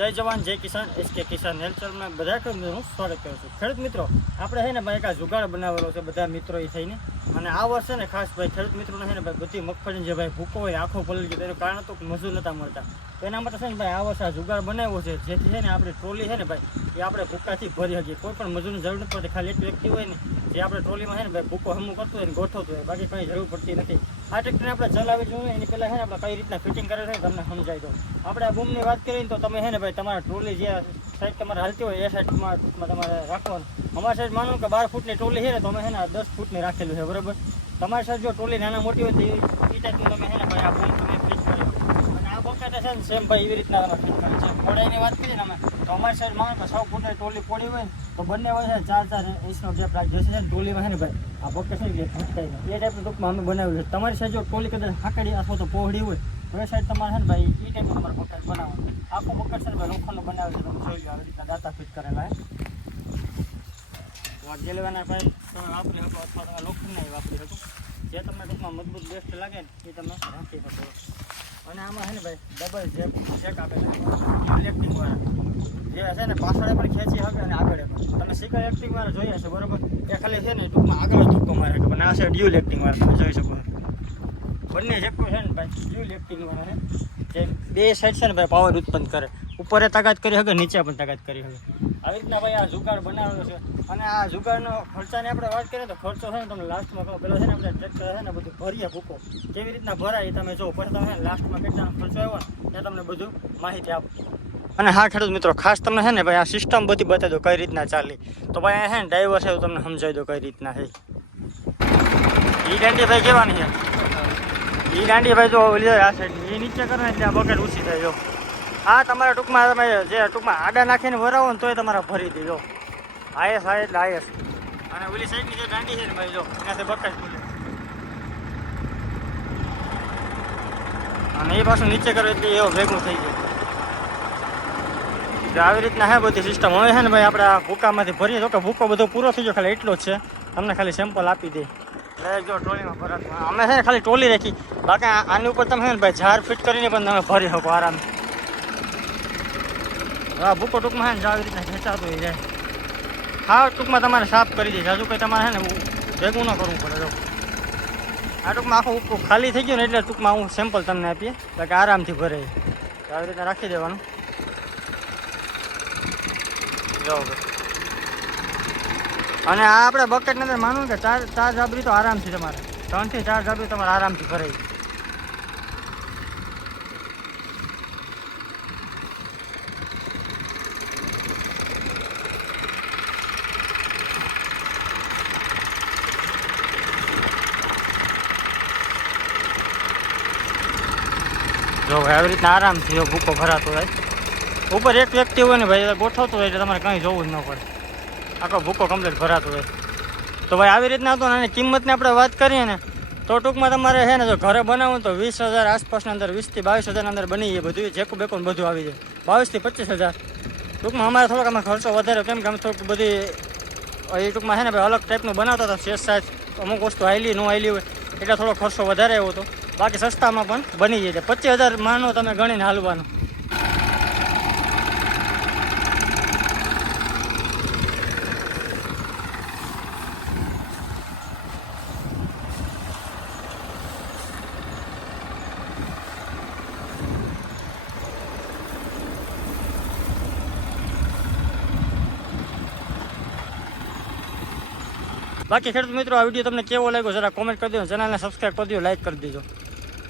જય જવાન, જય કિસાન. એસ કે કિસાન હેલ્ચરમાં બધા ખેડૂત હું સ્વાગત કરું છું. ખેડૂત મિત્રો, આપણે છે ને એક આ જુગાડ બનાવેલો છે, બધા મિત્રો એ થઈને. અને આ વર્ષે ને ખાસ ભાઈ ખેડૂત મિત્રોને છે ને ભાઈ બધી મગફળી જે ભાઈ ભૂકો હોય આખો પલળી ગયો એનું કારણ હતું કે મજૂર નતા મળતા. એના માટે છે ને ભાઈ આ વર્ષે આ જુગાડ બનાવ્યો છે, જેથી છે ને આપણી ટ્રોલી છે ને ભાઈ, એ આપણે ભૂકાથી ભરી શકીએ. કોઈ પણ મજૂરની જરૂર નથી પડતી, ખાલી એક વ્યક્તિ હોય ને, જે આપણે ટ્રોલીમાં છે ને ભાઈ ભૂકો હમું કરતું હોય ને ગોઠવતું હોય, બાકી કંઈ જરૂર પડતી નથી. આ ટ્રેક્ટરને આપણે ચલાવી જોઈએ, એની પહેલાં છે ને આપણે કઈ રીતના ફિટિંગ કરે છે તમને સમજાવી દો આપણે આ બૂમની વાત કરીને તો તમે છે ને ભાઈ તમારા ટ્રોલી જે સાઈડ તમારે હાલતી હોય, એ સાઈડમાં ટૂંકમાં તમારે રાખવાનું. અમારી સાઈડ માનો કે બાર ફૂટની ટ્રોલી છે ને, તો અમે છે ને દસ ફૂટની રાખેલું છે, બરાબર? તમારી સાઈડ જો ટ્રોલી નાના મોટી હોય તો એ ટાઈપનું તમે છે ને ભાઈ આ બૂમ તમે ફિટ કરી અને આ બકેટ છે ને સેમ ભાઈ એવી રીતના તમે ફિટ કરી છે પોડાઈની વાત કરીએ ને અમે, તો અમારી સાઈડ માનો કે સૌ ફૂટની ટ્રોલી પોડી હોય તો બંને વચ્ચે ચાર ચાર ઇંચનો ગેપ રાખી જશે ને ટ્રોલીમાં છે ને ભાઈ, આ બકેટ છે ને નહીં એ ટાઈપનું ટૂંકમાં અમે બનાવ્યું છે. તમારી સાઈડ જો ટ્રોલી કદાચ હાકડી અથવા તો પહોળી હોય તો સાહેબ તમારે છે ને ભાઈ એ ટાઈપનું તમારે બકેટ બનાવવાનું આખું બકેટ છે ને ભાઈ, લોખંડનું બનાવે છે, તમે જોઈ લો, આવી રીતના દાતા ફિટ કરેલા છે. જે લેવાના ભાઈ, તમે વાપરી શકો અથવા તમે લોખંડના વાપરી શકો જે તમને ટૂંકમાં મજબૂત બેસ્ટ લાગે ને એ તમે રાખી શકો અને આમાં છે ને ભાઈ ડબલ જેક ચેક આપેલા ઇલેક્ટ્રિક વાળા. જે છે ને પાછળ પણ ખેંચી શકે અને આગળ પણ. તમે સિકલ એક્ટિંગ વાળા જોઈએ છે બરોબર? એ ખાલી છે ને ટૂંકમાં આગળ જ ધક્કો મારે ના છે ડ્યુલ એક્ટિંગ વાળા, તમે જોઈ શકો બંને જેટલું છે ને ભાઈ? ડ્યુલ એક્ટિંગ જે બે સાઈડ છે ને ભાઈ પાવર ઉત્પન્ન કરે. ઉપર તાકાત કરી શકે, નીચે પણ તાકાત કરી શકે. આવી રીતના ભાઈ આ જુગાડ બનાવેલો છે. અને આ જુગાડનો ખર્ચાની આપણે વાત કરીએ તો ખર્ચો છે ને તમને લાસ્ટમાં કહો. પેલો છે ને આપણે ટ્રેક્ટર છે ને બધું ભરીએ, ભૂકો. કેવી રીતના ભરાય એ તમે જો પછી તમે લાસ્ટમાં કેટલાનો ખર્ચો આવ્યો ને એ તમને બધું માહિતી આપો. અને હા, ખેડૂત મિત્રો, ખાસ તમને છે ને ભાઈ, આ સિસ્ટમ બધી બતાવી દો કઈ રીતના ચાલી. તો ભાઈ, આ છે ને ડ્રાઈવર છે તમને સમજાવી દો કઈ રીતના છે. ઈ દાંડી ભાઈ કહેવાની છે? ઈ દાંડી ભાઈ જો લીધો આ સાઈડ એ નીચે કરે ને આ બકેટ ઊંચી થાય જો. હા તમારા ટૂંકમાં તમે જે ટૂંકમાં આડા નાખીને વરાવો ને તોય તમારે ભરી દેજો હાયસ હાય એટલે હાયસ અને ઓલી સાઈડની જે દાંડી છે ને ભાઈ, જો એનાથી બકેટ ખુલે. અને એ પાછું નીચે કરે એટલે એવો ભેગું થઈ જાય. આવી રીતના હે બધી સિસ્ટમ હવે છે ને ભાઈ, આપણે આ ભૂકામાંથી ભરીએ. તો કે ભૂકો બધો પૂરો થઈ ગયો, ખાલી એટલો જ છે. તમને ખાલી સેમ્પલ આપી દે. એટલે જો ટ્રોલીમાં ભરાતું. અમે છે ને ખાલી ટ્રોલી રાખી. બાકી આ- આની ઉપર તમે છે ને ભાઈ ઝાર ફિટ કરીને પણ તમે ભરી શકો આરામથી હા ભૂકો ટૂંકમાં છે ને જો આવી રીતના ખેંચાતો હોય જાય. હા, ટૂંકમાં તમારે સાફ કરી દે. હજુ કંઈ તમારે છે ને ભેગું ન કરવું પડે, જો. આ ટૂંકમાં આખું ઉપ- ખાલી થઈ ગયું ને એટલે ટૂંકમાં હું સેમ્પલ તમને આપીએ. એટલે કે આરામથી ભરે તો આવી રીતના રાખી દેવાનું. જો ભાઈ. અને આ આપણે બકેટની અંદર માનું કે ચાર ચાર જાબરી તો આરામથી તમારે. ત્રણથી ચાર જાબરી તમારે આરામથી ભરાય જો ભાઈ આવી રીતના આરામથી ભૂકો ભરાતો હોય. ઉપર એક વ્યક્તિ હોય ને ભાઈ ગોઠવતો હોય એટલે તમારે કંઈ જોવું જ ન પડે. આખો ભૂકો કમ્પ્લીટ ભરાતો હોય. તો ભાઈ આવી રીતના હતો ને આની કિંમતની આપણે વાત કરીએ ને, તો ટૂંકમાં તમારે છે ને જો ઘરે બનાવું તો વીસ હજાર આસપાસની અંદર વીસથી બાવીસ હજારની અંદર બની જાય. બધું જેકું બેકું બધું આવી જાય. બાવીસથી પચીસ હજાર. ટૂંકમાં અમારે થોડોક આમાં ખર્ચો વધારે કેમ કે અમે થોડુંક બધી, એ ટૂંકમાં છે ને ભાઈ અલગ ટાઈપનું બનાવતા હતા, શેષ સાઈઝ. અમુક વસ્તુ આવેલી ન આવેલી હોય, એટલે થોડો ખર્ચો વધારે આવ્યો હતો. બાકી સસ્તામાં પણ બની જાય છે. પચીસ હજાર માનો તમે ગણીને હાલવાનું. બાકી ખેડૂત મિત્રો, આ વીડિયો તમને કેવો લાગ્યો, જરા કોમેન્ટ કરી દો ચેનલને સબસ્ક્રાઈબ કરી દો લાઈક કરી દેજો.